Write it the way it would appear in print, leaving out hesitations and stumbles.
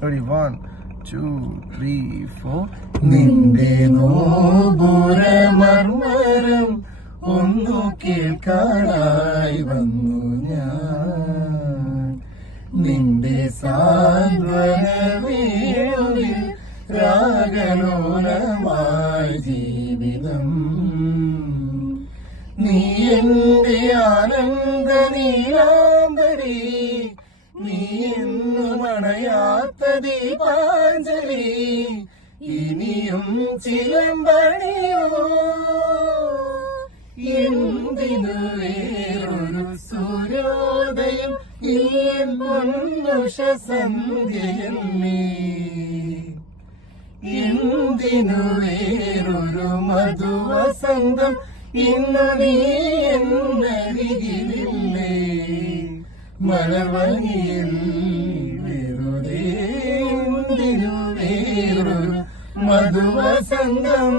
Ready, 1, 2, 3, 4. നിന്റെ നോപുരമർമരം ഒന്നു കേൾക്കാനായി വന്നു ഞാൻ. നിന്റെ സാന്ത്വന വീണിൽ രാഗലോലമായി ജീവിതം. നീ എന്റെ ആനന്ദ നീലാംബരി, നീ എന്നും അണയാത്ത ദീപാഞ്ജലി. ഇനിയും ചിലമ്പണിയോ എന്തിനു വേറൊരു സൂര്യോദയം, ഈ പൊന്നുഷ സന്ധ്യയല്ലേ. എന്തിനു വേറൊരു മധുവസന്തം, ഇന്നു നീ എന്നരികിലില്ലേ. മലർവനിയിൽ വെറുതെ എന്തിനു വേറൊരു മധുവസന്തം.